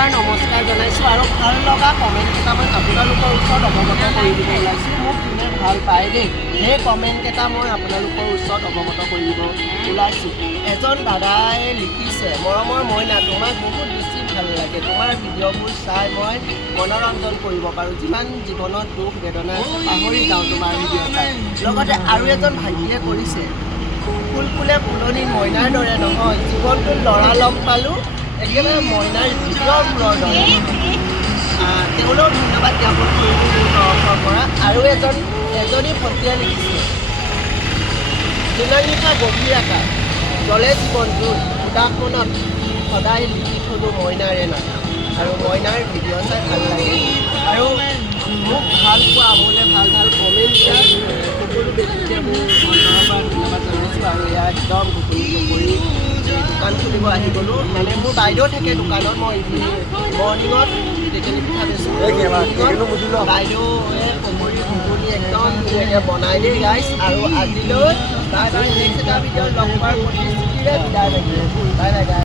এবাৰ নমস্কাৰ জনাইছোঁ আৰু ভাল লগা কমেণ্ট কেইটামান আপোনালোকৰ ওচৰত অৱগত কৰি দিব ওলাইছোঁ। মোক যোনে ভাল পায় দেই, সেই কমেণ্ট কেইটা মই আপোনালোকৰ ওচৰত অৱগত কৰিব ওলাইছোঁ। এজন দাদাই লিখিছে, মৰমৰ মইনা, তোমাক বহুত বেছি ভাল লাগে। তোমাৰ ভিডিঅ'বোৰ চাই মই মনোৰঞ্জন কৰিব পাৰোঁ। যিমান জীৱনত দুখ বেদনা পাহৰি যাওঁ তোমাৰ ভিডিঅ' চাই। লগতে আৰু এজন ভাইটিয়ে কৰিছে, ফুল ফুলে ফুলনি মইনাৰ দৰে নহয়, জীৱনটোত ল'ৰা লগ পালোঁ একেবাৰে মইনাৰ ভিডিঅ'বোৰৰ দৰে। তেওঁলৈও ধন্যবাদ জ্ঞাপন কৰিলোঁ মোৰ তৰফৰ পৰা। আৰু এজনী ভণ্টিয়ে লিখিছে, জোনালীকা গভীৰ আকাশ জলে জীৱনটোত উদাস মনত সদায় লিখি থলোঁ মইনাৰে নাম। আৰু মইনাৰ ভিডিঅ' চাই ভাল লাগে আৰু মোক ভাল পোৱা, মোলৈ ভাল ভাল কমেণ্ট দিয়া সকলো ব্যক্তিকে মোৰ অন্তৰৰ পৰা ধন্যবাদ জনাইছোঁ। আৰু এয়া একদম ঘুগুনি কৰি দোকান খুলিব আহি গ'লোঁ। মানে মোৰ বাইদেউ থাকে দোকানত, মই মৰ্ণিঙত টেকেলি পিঠা বেচোঁ। বাইদেৱে পকৰি ঘুগুনি একদম ধুনীয়াকৈ বনাই দেই গাইছ। আৰু আজিলৈ বাই বাই, নেক্সট এটা ভিডিঅ'ত লগ পোৱাৰ প্ৰতিশ্ৰুতিৰে বিদায় লাগিলোঁ। বাই বাই গাইছ।